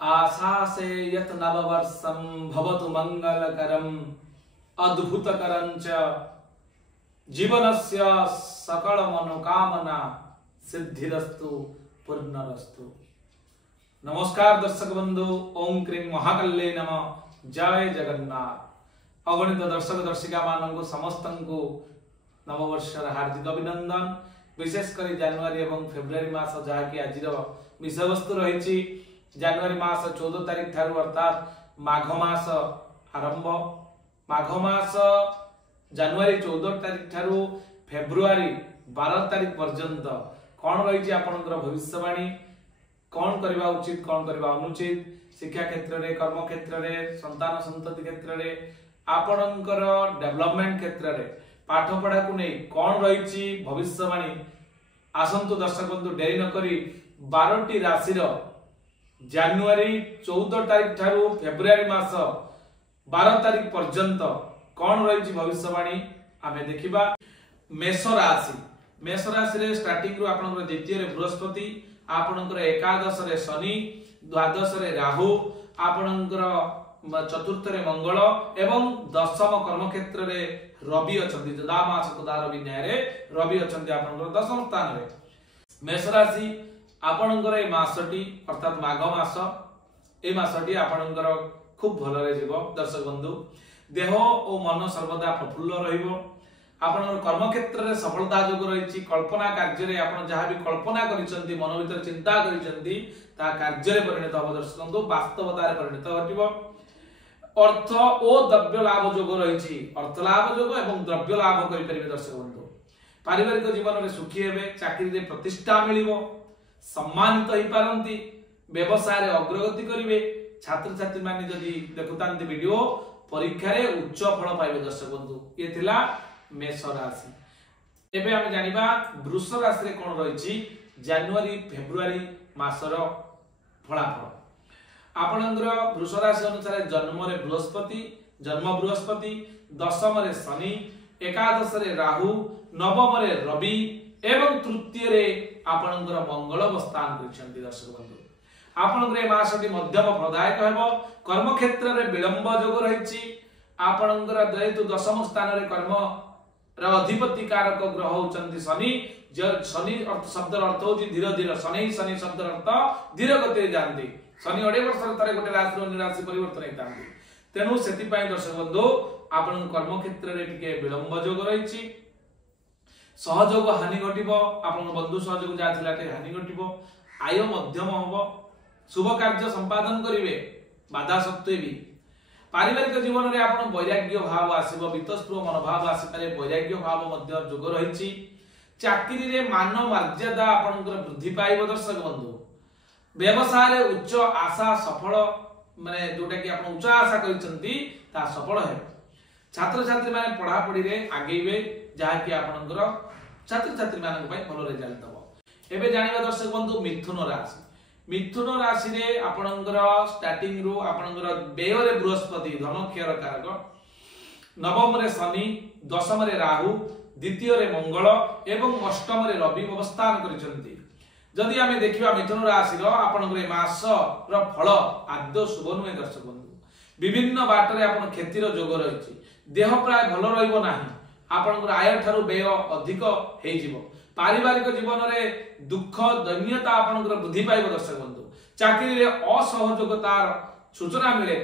आशासे यत् नववर्षं भवतु मंगलकरम अद्भुतकरं च जीवनस्य सकल मनोकामना सिद्धिरस्तु पूर्णरस्तु। नमस्कार दर्शक बंधु, ओम क्रीं महाकल्ये नमः। जय जगन्नाथ। अगणित दर्शक दर्शिका मानक समस्त को नववर्षर हार्दिक अभिनंदन। विशेषकर जनवरी एवं फेब्रुआरी मास जहाँकि आज विषय वस्तु रही। जनवरी मास 14 तारिख ठारू अर्थात माघ मास आरंभ। माघ मास जनवरी 14 तारिख ठारू फेब्रुआरी 12 तारिख पर्यंत कौन रही आपनकर भविष्यवाणी, कौन करवा उचित कौन करवा अनुचित, शिक्षा क्षेत्र में, कर्म क्षेत्र में, संतान संतति क्षेत्र में, आपनकर डेवलपमेंट क्षेत्र में, पाठ पढ़ा को नहीं कौन रही भविष्यवाणी। आसंतु दर्शक बंधु डेरी न करी 12टी राशि जनवरी 14 तारिख ठारू फेब्रुआरी मास 12 तारिख पर्यंत कौन रही भविष्यवाणी आमे देखिबा। मेष राशि, मेष राशि रे स्टार्टिंग रु आपनकर द्वितीय रे बृहस्पति, आपनकर एकादश रे शनि, द्वादश रे राहु, आपनकर चतुर्थ रे मंगल एवं दशम कर्म क्षेत्र रे रवि अछंती। दा मास को दा रवि न्याय रे रवि अछंती आपनकर दशम स्थान रे। मेष राशि आपनकर ए मासटी अर्थात माघ मास, ए मासटी आपनकर खूब भल रे जीव। दर्शक बंधु देह और मन सर्वदा प्रफुल्ल रहिबो। आपनकर कर्म क्षेत्र में सफलता जोग रही। कल्पना कार्य रे आपन जहां भी कल्पना करिसंती, मन भीतर चिंता करिसंती, ता कार्य रे परिणत हो। दर्शक बंधु वास्तवता रे परिणत होतिबो। अर्थ और द्रव्य लाभ जोग रही। अर्थ लाभ जोग एवं द्रव्य लाभ करि परिबे। दर्शक बंधु पारिवारिक जीवन में सुखी हेबे, चाकरी रे प्रतिष्ठा मिलिबो, सम्मानित होई पारंती, व्यवसाय रे अग्रगति करिवे। छात्र छात्री माने जदी देखुतांती वीडियो परीक्षा रे उच्च फल पाइबे। दर्शक बंधु ये थिला मेष राशि। एबे हम जानिबा वृष राशि रे कोन रहिछि जनवरी फेब्रुआरी मासर फलाफल। आपनकर वृष राशि अनुसार जन्म रे बृहस्पति, जन्म बृहस्पति, दशम रे शनि, एकादश रे राहु, नवम रे रवि एवं तृतीय रे आपनकर मंगल अवस्थान करिसंती। दर्शक बंधु आपनकर मासटी मध्यम फलदायक हेबो। कर्म क्षेत्र रे विलंब जोग रहिछि। आपनकर जेतु दशम स्थान रे कर्म रा अधिपति कारक ग्रह होचंती शनि। शनि अर्थ शब्द अर्थ होची धीरे धीरे। शनि शनि शब्द अर्थ धीरे गति जानती। शनि 2.5 वर्ष तरे गोटे राशि निराशि परिवर्तन हेतांती। तेनु सेति पय दर्शक बंधु आपन कर्म क्षेत्र रे टिके विलंब जोग रहिछि। सहयोग हानि घटिबो। आपन बंधु सहयोग जा थिला ते हानि घटिबो। आय मध्यम होबो। शुभ कार्य संपादन करिवे, बाधा सत्वे भी। पारिवारिक जीवन में आपन वैराग्य भाव आसीबो, वितस्पृह मनोभाव आसी पारे, वैराग्य भाव मध्य जोग रहिछि। चाकरी रे मान मर्यादा आपनकर वृद्धि पाइबो। दर्शक बंधु व्यवसाय रे उच्च आशा सफल माने जोटा कि आपन उच्च आशा करिसंती ता सफल हे। छात्र छात्री माने पढ़ा पढ़ी रे आगेबे, जहा कि आपनकर छात्र छात्री मानक पय भलो रिजल्ट दबो। एबे जानिबा दर्शक बंधु मिथुन राशि। मिथुन राशि रे आपनकर स्टार्टिंग रो आपनकर व्यय रे बृहस्पति धन क्षयर कारक, नवम रे शनि, दशम रे राहु, द्वितीय रे मंगल एवं अष्टम रे रवि अवस्थान करिसंती। जदि आमे देखिबा मिथुन राशि रो आपनकर मास रो फल आद्य शुभ नुहे। दर्शक बंधु विभिन्न बाट रे आपन खेती रो जोग रहिछि। देह प्राय भलो रहिबो नाही। आपनकर आय ठारू व्यय अधिक हेइ जिवो। पारिवारिक जीवन रे दुख दैन्यता आपनकर वृद्धि पाइबो। दर्शक बंधु चाकरी रे असहयोगतार सूचना मिले।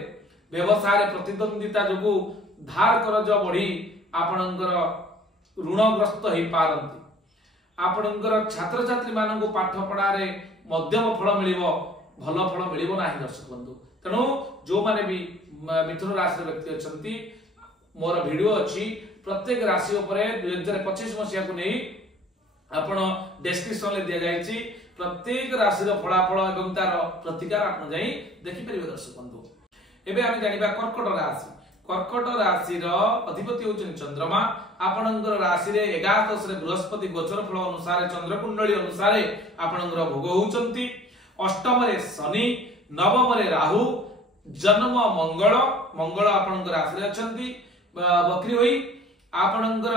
व्यवसाय रे प्रतिद्वंदिता जोगु धार करज बढ़ी आपनकर ऋणग्रस्त हेइ पारंती। आपनकर छात्र छात्री मानकु पाठ पढ़ा रे मध्यम फल मिलिबो, भलो फल मिलिबो नाही। दर्शक बंधु तेनु जो माने भी मिथुन राशि व्यक्ति अछंती, मोर वीडियो अछि प्रत्येक राशि ऊपर 2025 मसिया को नै आपण डिस्क्रिप्शन ले दिया जायछि। प्रत्येक राशि रो फलाफल एवं तार प्रतिकार आपण जाई देखि परिबे। दर्शक बंधु एबे हम जानिबा कर्कट राशि। कर्कट राशि रो अधिपति होचन चंद्रमा। आपनकर राशि रे 11 रे बृहस्पति गोचर फल अनुसार चंद्र कुंडली अनुसार आपनकर भोग होचंती। अष्टम रे शनि, नवम रे राहु, जन्म मंगल, मंगल आपनकर राशि रे अछंती बकरी होई। आपनकर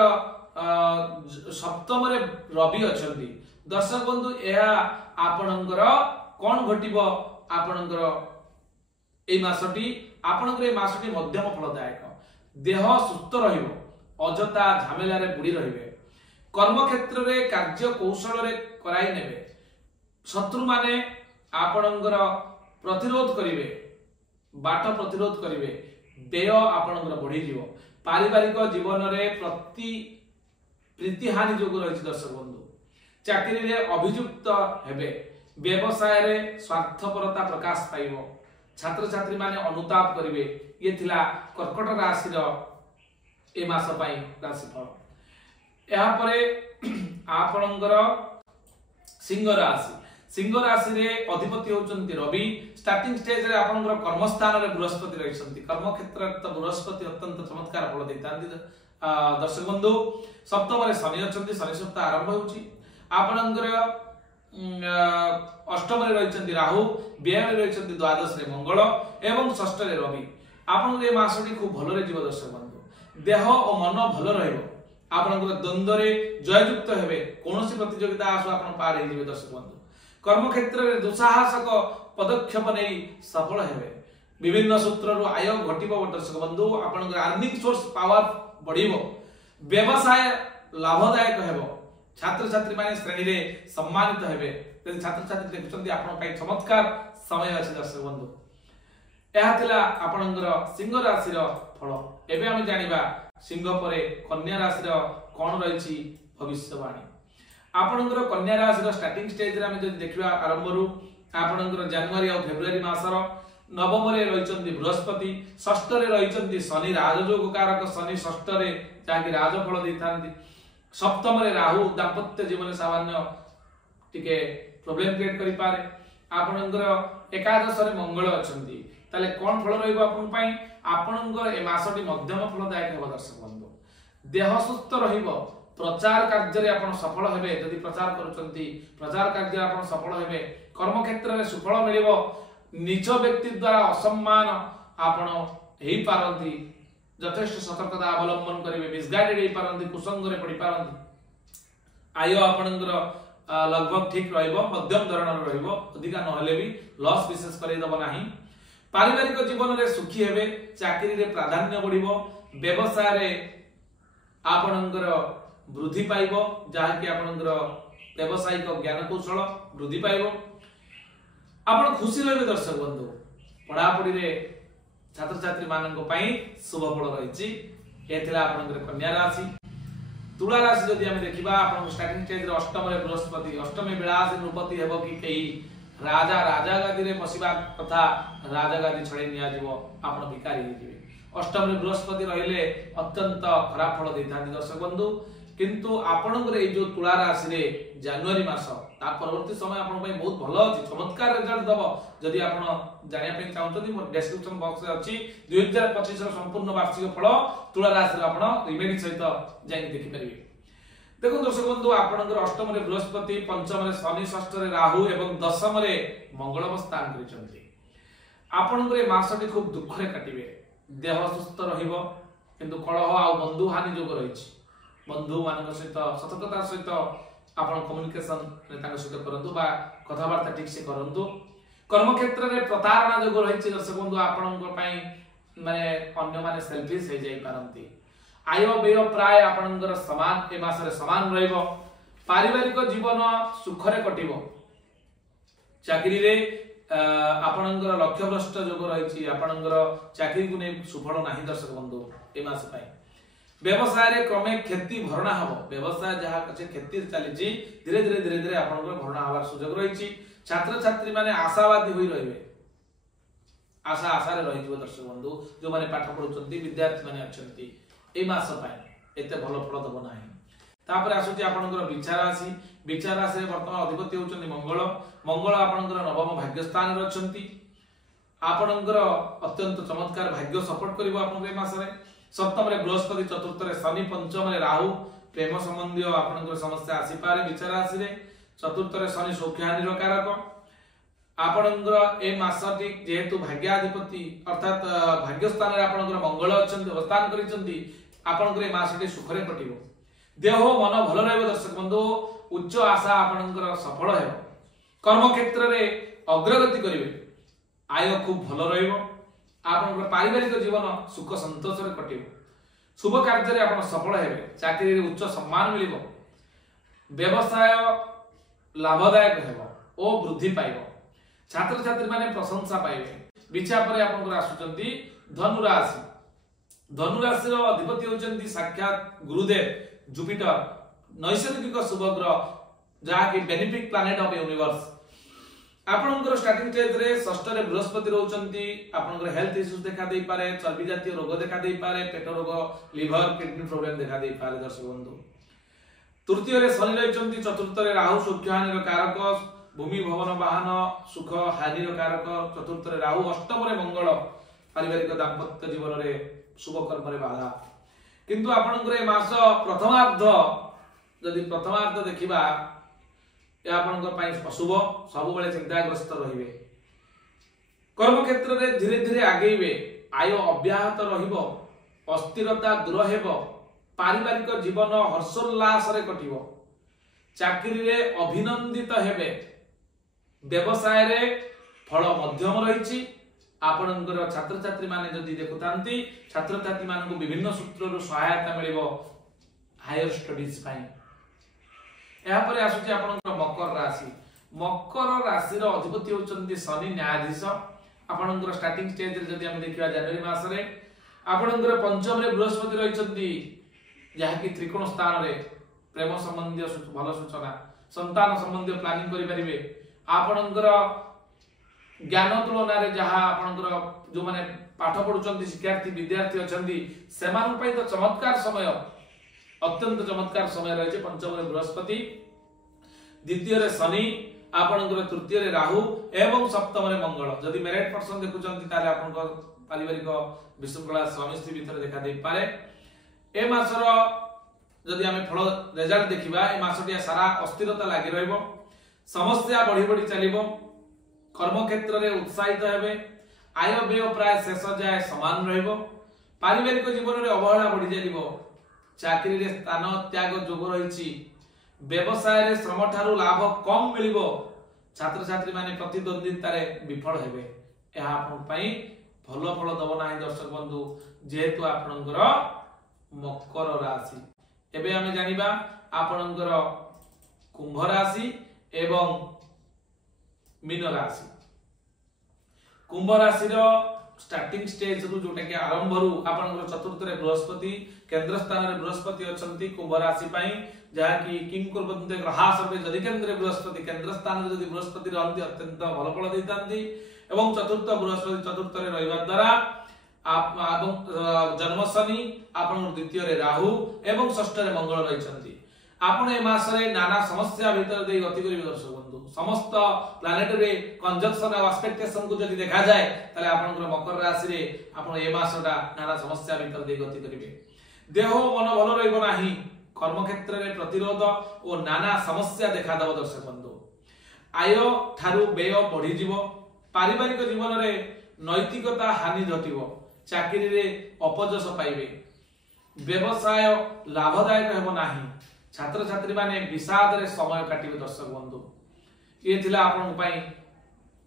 सप्तम रे रवि अछंती। दर्शक बंधु यह आपणकर कौन घटिबो आपणकर এই মাসটি ଆପଣଙ୍କର এই ମାସଟି ମଧ୍ୟମ ଫଳଦାୟକ। ଦେହ ସୁସ୍ଥ ରହିବ, ଅଯଥା ଝାମେଲାରେ ବୁଡ଼ି ରହିବେ। କର୍ମକ୍ଷେତ୍ରରେ କାର୍ଯ୍ୟ କୌଶଳରେ କରାଇ ନେବେ। ଶତ୍ରୁମାନେ ଆପଣଙ୍କର ପ୍ରତିରୋଧ କରିବେ, ବାଟ ପ୍ରତିରୋଧ କରିବେ। ବ୍ୟୟ ଆପଣଙ୍କର ବଢ଼ିଯିବ। ପାରିବାରିକ ଜୀବନରେ ପ୍ରୀତିହାନି ଯୋଗ ରହିଛି ଦର୍ଶକ ବନ୍ଧୁ। ଚାକିରିରେ ଅଭିଯୁକ୍ତ ହେବେ। ବ୍ୟବସାୟରେ ସ୍ୱାର୍ଥପରତା ପ୍ରକାଶ ପାଇବ। ଛାତ୍ରଛାତ୍ରୀ ମାନେ ଅନୁତାପ କରିବେ। ଇଏ ଥିଲା କର୍କଟ ରାଶିର ଏ ମାସ ପାଇଁ ରାଶିଫଳ। ଏହାପରେ ଆପଣଙ୍କର ସିଂହ ରାଶି। ସିଂହ ରାଶିରେ ଅଧିପତି ହେଉଛନ୍ତି ରବି। ଷ୍ଟାର୍ଟିଂ ଷ୍ଟେଜରେ ଆପଣଙ୍କର କର୍ମସ୍ଥାନରେ ବୃହସ୍ପତି ରହିଛନ୍ତି। କର୍ମକ୍ଷେତ୍ରରେ ତ ବୃହସ୍ପତି ଅତ୍ୟନ୍ତ ଚମତ୍କାର ଫଳ ଦେଇଥାନ୍ତି ଦର୍ଶକ ବନ୍ଧୁ। ସପ୍ତମରେ ଶନି ଅଛନ୍ତି। ଶନି ସପ୍ତାହ ଆରମ୍ଭ ହେଉଛି। ଆପଣଙ୍କର ଅଷ୍ଟମରେ ରହିଛନ୍ତି ରାହୁ, ବ୍ୟୟରେ ରହିଛନ୍ତି ଦ୍ୱାଦଶରେ ମଙ୍ଗଳ ଏବଂ ଷଷ୍ଠରେ ରବି। ଆପଣଙ୍କର ଏ ମାସଟି ଖୁବ ଭଲରେ ଯିବ ଦର୍ଶକ ବନ୍ଧୁ। ଦେହ ଓ ମନ ଭଲ ରହିବ। ଆପଣଙ୍କର ଦ୍ୱନ୍ଦ୍ୱରେ ଜୟଯୁକ୍ତ ହେବେ। କୌଣସି ପ୍ରତିଯୋଗିତା ଆସୁ ଆପଣ ପାର ହେଇଯିବେ ଦର୍ଶକ ବନ୍ଧୁ। କର୍ମକ୍ଷେତ୍ରରେ ଦୁଃସାହସକ ପଦକ୍ଷେପ ନେଇ ସଫଳ ହେବେ। ବିଭିନ୍ନ ସୂତ୍ରରୁ ଆୟ ଘଟିବ ଦର୍ଶକ ବନ୍ଧୁ। ଆପଣଙ୍କର ଆର୍ନିଂ ସୋର୍ସ ପାୱାର ବଢିବ। ବ୍ୟବସାୟ ଲାଭଦାୟକ ହେବ। ଛାତ୍ରଛାତ୍ରୀ ମାନେ ଶ୍ରେଣୀରେ ସମ୍ମାନିତ ହେବେ। ଯଦି ଛାତ୍ରଛାତ୍ରୀ ଦେଖୁଛନ୍ତି ଆପଣଙ୍କ ପାଇଁ ଚମତ୍କାର ସମୟ ଅଛି ଦର୍ଶକ ବନ୍ଧୁ। ଏହା ଥିଲା ଆପଣଙ୍କର ସିଂହ ରାଶିର ଫଳ। ଏବେ ଆମେ ଜାଣିବା ସିଂହ ପରେ କନ୍ୟା ରାଶିର କଣ ରହିଛି ଭବିଷ୍ୟବାଣୀ। ଆପଣଙ୍କର କନ୍ୟା ରାଶିର ଷ୍ଟାର୍ଟିଂ ଷ୍ଟେଜରେ ଆମେ ଯଦି ଦେଖିବା ଆରମ୍ଭରୁ ଆପଣଙ୍କର ଜାନୁଆରୀ ଆଉ ଫେବୃଆରୀ ମାସର ନବମରେ ରହିଛନ୍ତି ବୃହସ୍ପତି, ଷଷ୍ଠରେ ରହିଛନ୍ତି ଶନି ରାଜଯୋଗ କାରକ ଶନି ଷଷ୍ଠରେ ଯାହାକି ରାଜଫଳ ଦେଇଥାନ୍ତି। ସପ୍ତମରେ ରାହୁ ଦାମ୍ପତ୍ୟ ଜୀବନ ସାମାନ୍ୟ ଟିକେ ପ୍ରୋବ୍ଲେମ କ୍ରିଏଟ କରିପାରେ। ଆପଣଙ୍କର ଏକାଦଶରେ ମଙ୍ଗଳ ଅଛନ୍ତି। ତାହେଲେ କଣ ଫଳ ରହିବ ଆପଣଙ୍କ ପାଇଁ? ଆପଣଙ୍କର ଏ ମାସଟି ମଧ୍ୟମ ଫଳଦାୟକ ହେବ ଦର୍ଶକ ବନ୍ଧୁ। ଦେହ ସୁସ୍ଥ ରହିବ। ପ୍ରଚାର କାର୍ଯ୍ୟରେ ଆପଣ ସଫଳ ହେବେ। ଯଦି ପ୍ରଚାର କରୁଛନ୍ତି ପ୍ରଚାର କାର୍ଯ୍ୟରେ ଆପଣ ସଫଳ ହେବେ। କର୍ମକ୍ଷେତ୍ରରେ ସୁଫଳ ମିଳିବ। ନିଜ ବ୍ୟକ୍ତି ଦ୍ୱାରା ଅସମ୍ମାନ ଆପଣ ହେଇପାରନ୍ତି। ଯଥେଷ୍ଟ ସତର୍କତା ଅବଲମ୍ବନ କରିବେ। ମିସଗାଇଡେଡ ହେଇପାରନ୍ତି, କୁସଙ୍ଗରେ ପଡ଼ିପାରନ୍ତି। ଆୟ ଆପଣଙ୍କର लगभग ठीक रहिबो, मध्यम धरणर रहिबो, अधिका नहले भी लॉस विशेष करै दब नाही। पारिवारिक जीवन रे सुखी हेबे। चाकरी रे प्राधान्य बढ़िबो। व्यवसाय रे आपणकर वृद्धि पाइबो, जहा कि आपणकर व्यवसायिक ज्ञान कौशल वृद्धि पाइबो। आपण खुशी रहबे दर्शक बंधु। पढ़ापढ़ी रे छात्र छात्री मानन पई शुभ फल रहिछि। एथिला आपणकर कन्या राशि। तुला राशि जदि हम देखिबा आपण स्टार्टिंग स्टेज रे अष्टम रे बृहस्पति, अष्टमी विलास नृपति हेबो कि केही राजा गादी रे बसिबा तथा राजा गादी छड़े निया जीवो, आपण भिखारी हे जिवे। अष्टम रे बृहस्पति रहिले अत्यंत खराब फल दैथांती दर्शक बंधु। किंतु आपणकर ए जो तुला राशि रे जनवरी मास ता परवर्ती समय आपण पई बहुत भलो अछि, चमत्कार रिजल्ट दबो। जदि आपण जानिया पई चाहउछथि मोर डिस्क्रिप्शन बॉक्स रे अछि 2025 रो संपूर्ण वार्षिक फल तुला राशि रे आपण रिमेडी सहित जाई देखि परिबे। देखो दर्शक बंधु, आपणकर अष्टम रे बृहस्पति, पंचम रे शनि, षष्ठ रे राहु एवं दशम रे मंगल अवस्थान करिसथि। आपणकर ए मासटी खूब दुख रे काटिबे। देह सुस्थ रहिबो, किंतु कलह आ बंधु हानि जोग रहिछि। बंधु मानक सहित सतर्कता सहित आपण कम्युनिकेशन रे तांग सहित करंतु बा कथावार्ता ठीक से करंतु। कर्म क्षेत्र रे प्रतारणा जोग रहिछि दर्शक बंधु। आपणक पई माने अन्य माने सेल्फिश हे जाई पारंती। आय व्यय प्राय आपणकर समान ए मास रे समान रहइबो। पारिवारिक जीवन सुख रे कटिबो। चाकरी रे आपणकर लक्ष्य भ्रष्ट जोग रहिछि। आपणकर चाकरी को नै सुफल नाही दर्शक बंधु ए मास पई। व्यवसाय रे क्रमे क्षति भरणा हबो। व्यवसाय जहा कछे क्षति चली जी धीरे धीरे आपनकर भरणा हवार सुयोग रहिछि। छात्र छात्री माने आशावादी होई रहिबे। आशा रे रहि जिवो दर्शक बंधु। जो माने पाठ पढुचंती विद्यार्थी माने अछंती ए मास पई एते भलो फल दबो नाही। तापर आसुची आपनकर विचार राशि। विचार राशि रे वर्तमान अधिपति होचंती मंगल। मंगल आपनकर नवम भाग्य स्थान रे अछंती। आपनकर अत्यंत चमत्कार भाग्य सपोर्ट करिवो आपनकर ए मास रे। सप्तम रे बृहस्पति, चतुर्थ रे शनि, पंचम रे राहु प्रेम संबंधी आपनकर समस्या आसी पारे विचार राशि रे। चतुर्थ रे शनि सौख्यानि रो कारक। आपनकर ए मासटी जेहेतु भाग्याधिपति अर्थात भाग्य स्थान रे आपनकर मंगल अछंती, अवस्थान करिसंती। आपनकर ए मासटी सुख रे कटिवो। देह मन भलो रहइबो दर्शक बंधु। उच्च आशा आपनकर सफल हेबो। कर्म क्षेत्र रे अग्रगति करिवे। आय खूब भलो रहइबो। आपन पारिवारिक जीवन सुख संतोष रे कटिबो शुभ कार्य रे आपन सफल हेबे चाकरी रे उच्च सम्मान मिलिबो व्यवसाय लाभदायक हेबो ओ वृद्धि पाइबो छात्र छात्री माने प्रशंसा पाइबे बिछा परे आपन आसुचंती धनु राशि धनु राशि रो अधिपति होचंती साक्षात गुरुदेव जुपिटर नैसर्गिक शुभ ग्रह जहा कि बेनिफिक प्लैनेट ऑफ यूनिवर्स आपनकर स्टार्टिंग स्टेज रे षष्ठ रे बृहस्पति रहउचंती आपनकर हेल्थ इश्यूज देखा देई पारे चर्बी जातीय रोग देखा देई पारे पेट रोग लिवर किडनी प्रॉब्लम देखा देई पारे दर्शक बंधु तृतीय रे शनि रहउचंती चतुर्थ रे राहु सुख हानि रो कारक भूमि भवन वाहन सुख हानि रो कारक चतुर्थ रे राहु अष्टम रे मंगल पारिवारिक दाम्पत्य जीवन रे शुभ कर्म रे बाधा किंतु आपनकर ए मास प्रथमार्ध यदि प्रथमार्ध देखिबा या आपनकर पाई अशुभ सब बेले चिंताग्रस्त रहिबे कर्म क्षेत्र रे धीरे धीरे आगेइबे आय अव्याहत रहिबो अस्थिरता दूर हेबो पारिवारिक जीवन हर्षोल्लास रे कटिबो चाकरी रे अभिनंदित हेबे व्यवसाय रे फल मध्यम रहिछि आपनकर छात्र छात्री माने जदि देखुतांती छात्र छात्री मानकु विभिन्न सूत्ररु सहायता मिलिबो हायर स्टडीज पाई या परे आसुची आपनकर मकर राशि रो अधिपति होचंती शनि न्यायाधीश आपनकर स्टार्टिंग स्टेज रे जदि हम देखिबा जनवरी मास रे आपनकर पंचम रे बृहस्पति रहिचंती जहा कि त्रिकोण स्थान रे प्रेम संबंधी भल सूचना संतान संबंधी प्लानिंग करि परिबे आपनकर ज्ञान तुलना रे जहा आपनकर जो माने पाठ पढुचंती शिक्षार्थी विद्यार्थी अछंती सेमान पई तो चमत्कार समय अत्यंत चमत्कार समय रहे पंचम रे बृहस्पति द्वितीय रे शनि आपनकर तृतीय रे राहु एवं सप्तम रे मंगल जदि मैरिड पर्सन देखुचंती ताले आपनकर पारिवारिक विशृंखला स्वामी स्त्री भीतर देखा दे पारे ए मासर जदि हमें फल रिजल्ट देखिबा ए मासटिया सारा अस्थिरता लागि रहइबो समस्या बढ़ी बढ़ी चलिबो कर्म क्षेत्र रे उत्साहित हेबे आय व्यय प्राय शेष जाय समान रहइबो पारिवारिक जीवन रे अवहेला बढ़ी जाइबो चाकरी रे स्थान त्याग जोग रहिछि व्यवसाय रे श्रम ठारू लाभ कम मिलिबो छात्र छात्री माने प्रतिद्वंदिता रे विफल हेबे एहा आपन पई भलो फल दब नाही दर्शक बंधु जेहेतु आपनकर मकर राशि एबे हमें जानिबा आपनकर कुंभ राशि एवं मीन राशि कुंभ राशि रो स्टार्टिंग स्टेज रु जोटा कि आरंभ रु आपनकर चतुर्थ रे बृहस्पति केंद्र स्थान रे बृहस्पति अछंती कुंभ राशि पई जहा कि किम करबंते ग्रहास रे जदि केंद्र बृहस्पति केंद्र स्थान रे जदि बृहस्पति रहंती अत्यंत भल फल दैतांती एवं चतुर्थ बृहस्पति चतुर्थ रे रहिबा द्वारा आप जन्म शनि आपन द्वितीय रे राहु एवं षष्ठ रे मंगल रहिसंती आपन ए मास रे नाना समस्या भीतर दे गति करिवे दर्शक बंधु समस्त प्लैनेट रे कंजक्शन और एस्पेक्टेशन को जदि देखा जाए तले आपन मकर राशि रे आपन ए मासटा नाना समस्या भीतर दे गति करिवे देह मन भल रहइबो नाही कर्म क्षेत्र रे प्रतिरोध और नाना समस्या देखा दब दर्शक बंधु आय थारु व्यय बढ़ी जीवो पारिवारिक जीवन रे नैतिकता हानि घटिबो चाकरी रे अपजस पाइबे व्यवसाय लाभदायक हेबो नाही छात्र छात्री माने विषाद रे समय काटिबे दर्शक बंधु ये थिला आपन पई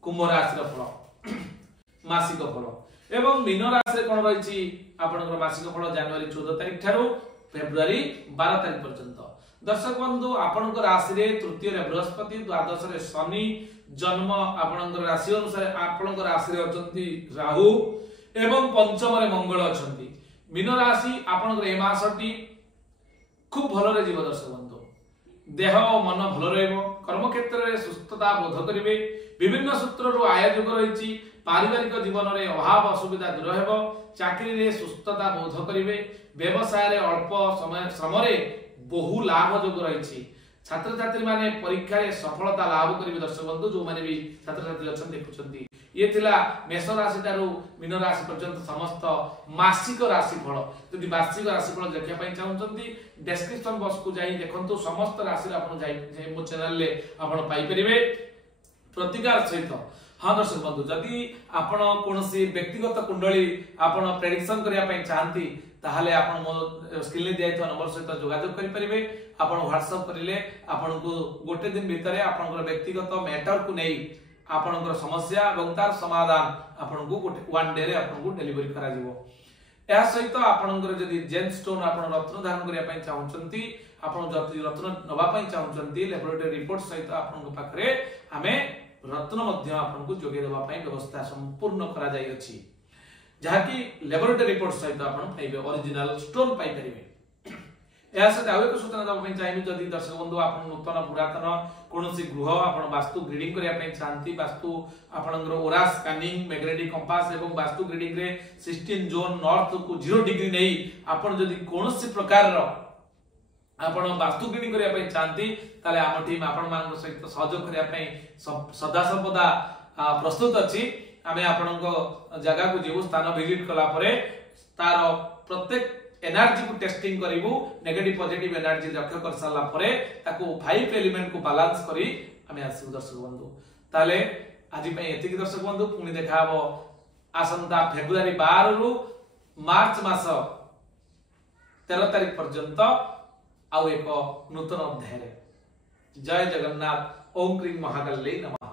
कुंभ राशि रो फल मासिक फल एवं मीन राशि रे कोन रहिछि आपनकर मासिक फल जनवरी 14 तारिख थारु फेब्रुआरी 12 तारिख पर्यंत दर्शक बंधु आपनकर राशि रे तृतीय रे बृहस्पति द्वादश रे शनि जन्म आपनकर राशि अनुसार आपनकर राशि रे अछंती राहु एवं पंचम रे मंगल अछंती मीन राशि आपनकर ए मासटी खूब भल रे जीव दर्शक बंधु देह मन भल रहइबो कर्म क्षेत्र रे सुस्थता बोध करिवे विभिन्न सूत्र रु आय जोग रहिछि पारिवारिक जीवन रे अभाव असुविधा दूर हेबो चाकरी रे सुस्थता बोध करिवे व्यवसाय रे अल्प समय श्रम रे बहु लाभ जोग रहिछि छात्र छात्री माने परीक्षा रे सफलता लाभ करिवे दर्शक बंधु जो माने भी छात्र छात्री लक्षण देखुछंती ये थिला मेष राशि तारु मीन राशि पर्यंत समस्त मासिक राशि फल यदि वार्षिक राशि फल देखिया पई चाहउछंती डिस्क्रिप्शन बॉक्स को जाई देखंतु समस्त राशि रे आपण जाई मो चैनल ले आपण पाई परिबे प्रतिकार सहित हां दर्शक बंधु जदि आपण कोनसी व्यक्तिगत कुंडली आपण प्रेडिक्शन करिया पई चाहंती ताहले आपण मो स्क्रीन ले दियाइतो नंबर सहित जोगाजोग करि परिबे आपण WhatsApp करिले आपण को गोटे दिन भीतर आपण व्यक्तिगत मैटर को नै आपनकर समस्या एवं तार समाधान आपनको गोटे वन डे रे आपनको डिलीवरी करा जिवो। या सहित आपनकर जदि जेम स्टोन आपन रत्न धारण करिया पई चाहुचंती आपन जति रत्न नबा पई चाहुचंती लैबोरेटरी रिपोर्ट सहित आपन पाखरे हमें रत्न मध्य आपनको जोगे देबा पई व्यवस्था संपूर्ण करा जाई अछि, जहाकी लैबोरेटरी रिपोर्ट सहित आपन पाइबे ओरिजिनल स्टोन पाइ परिबे। या सहित आउ एक सूचना दबा पई चाहिबे जदि दर्शक बंधु आपन नूतन पुरातन कोनोसी गृह आपन वास्तु ग्रीडिंग करिया पई चाहंती, वास्तु आपनकर ओरा स्कैनिंग मैग्नेटिक कंपास एवं वास्तु ग्रीडिंग रे 16 जोन नॉर्थ को 0 डिग्री नै आपन जदि कोनोसी प्रकार रो आपण वास्तु ग्रीडिंग करिया पई चाहंती ताले आम टीम आपण मान सहित सहयोग करिया पई सदा सर्वदा प्रस्तुत अछि। आमे आपनको जगह को जेबो स्थान विजिट कला परे तार प्रत्येक एनर्जी को टेस्टिंग करिवु, नेगेटिव पॉजिटिव एनर्जी रख कर साला परे ताको 5 एलिमेंट को बैलेंस करी आमे आसु दर्शक बंधु। ताले आजि पई एतिक दर्शक बंधु पुनी देखाबो आसंता फेब्रुआरी 12 रु मार्च मास 13 तारिख पर्यंत आउ एक नूतन अध्याय। जय जगन्नाथ। ओम क्रीम महाकाली नमः।